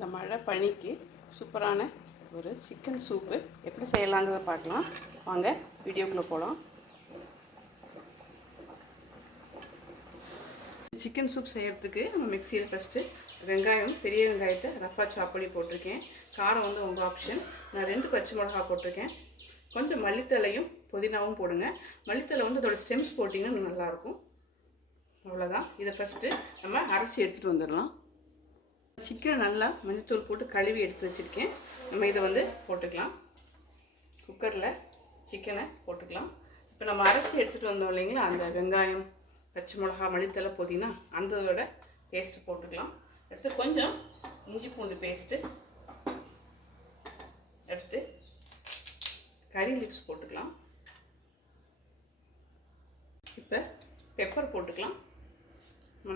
இந்த மழை பனிக்கு சூப்பரான ஒரு சிக்கன் சூப்பு எப்படி செய்யலாங்கிறத பார்க்கலாம். வாங்க வீடியோக்குள்ளே போகலாம் சிக்கன் சூப் செய்கிறதுக்கு நம்ம மிக்சியில் ஃபஸ்ட்டு வெங்காயம் பெரிய வெங்காயத்தை ரஃபாக சாப் பண்ணி போட்டிருக்கேன். காரம் வந்து உங்கள் ஆப்ஷன் நான் ரெண்டு பச்சை மிளகா போட்டிருக்கேன். கொஞ்சம் மல்லித்தலையும் புதினாவும் போடுங்க. மல்லித்தலை வந்து அதோட ஸ்டெம்ஸ் போட்டிங்கன்னா இன்னும் நல்லாயிருக்கும் அவ்வளோதான் இதை ஃபஸ்ட்டு நம்ம அரைச்சி எடுத்துகிட்டு வந்துடலாம். சிக்கனை நல்லா மஞ்சத்தூள் போட்டு கழுவி எடுத்து வச்சுருக்கேன். நம்ம இதை வந்து போட்டுக்கலாம். குக்கரில் சிக்கனை போட்டுக்கலாம். இப்போ நம்ம அரைச்சி எடுத்துகிட்டு வந்தோம் இல்லைங்களா? அந்த வெங்காயம் பச்சை மிளகா மளித்தலை புதினா அந்த இதோட பேஸ்ட்டு போட்டுக்கலாம். எடுத்து கொஞ்சம் இஞ்சி பூண்டு பேஸ்ட்டு எடுத்து கறி லீவ்ஸ் போட்டுக்கலாம். இப்போ பெப்பர் போட்டுக்கலாம்.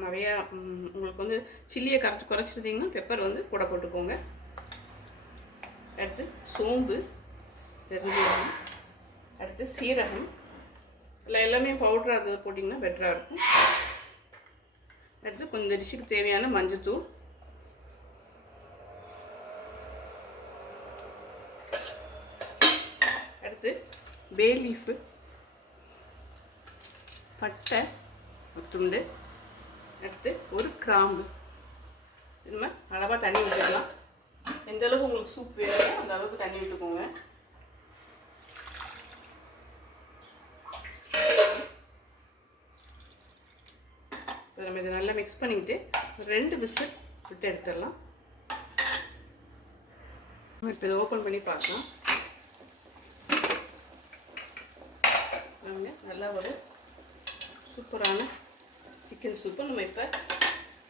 நிறையா உங்களுக்கு வந்து சில்லியை கரைச்சி குறைச்சிருந்தீங்கன்னா பெப்பர் வந்து கூட போட்டுக்கோங்க. அடுத்து சோம்பு பெருஞ்சீரகம் அடுத்து சீரகம். இல்லை எல்லாமே பவுடராக இருந்தது போட்டிங்கன்னா பெட்டராக இருக்கும். அடுத்து கொஞ்சம் டிஷ்ஷுக்கு தேவையான மஞ்சத்தூள். அடுத்து பே லீஃபு பட்டை ஒரு துண்டு அடுத்து ஒரு கிராம்பு. நம்ம அளவாக தண்ணி விட்டுக்கலாம் எந்த அளவுக்கு உங்களுக்கு சூப் வேணுமோ அந்த அளவுக்கு தண்ணி விட்டுக்கோங்க இப்போ நம்ம இதை நல்லா மிக்ஸ் பண்ணிக்கிட்டு ரெண்டு விசில் விட்டு எடுத்துடலாம். இப்போ இதை ஓப்பன் பண்ணி பார்க்கலாம். நல்லா ஒரு சூப்பரான சிக்கன் சூப்பு நம்ம இப்போ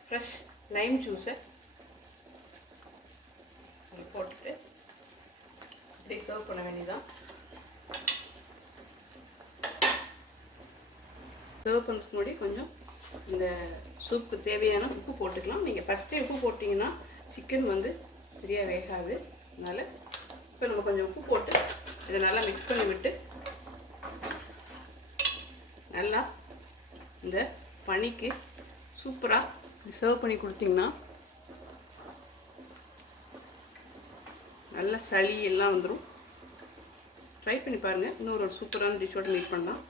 ஃப்ரெஷ் லைம் ஜூஸை போட்டுட்டு இப்படி சர்வ் பண்ண வேண்டியதான் சர்வ் பண்ணுறதுக்கு முன்னாடி கொஞ்சம் இந்த சூப்புக்கு தேவையான உப்பு போட்டுக்கலாம். நீங்கள் ஃபஸ்ட்டே உப்பு போட்டிங்கன்னா சிக்கன் வந்து சரியாக வேகாது. அதனால் இப்போ நம்ம கொஞ்சம் உப்பு போட்டு இதை நல்லா மிக்ஸ் பண்ணி விட்டு நல்லா இந்த பனிக்கு சூப்பராக சர்வ் பண்ணி கொடுத்தீங்கன்னா நல்ல சளி எல்லாம் வந்துடும் ட்ரை பண்ணி பாருங்கள் இன்னொரு ஒரு சூப்பரான டிஷ்ஷோட மீட் பண்ணலாம்.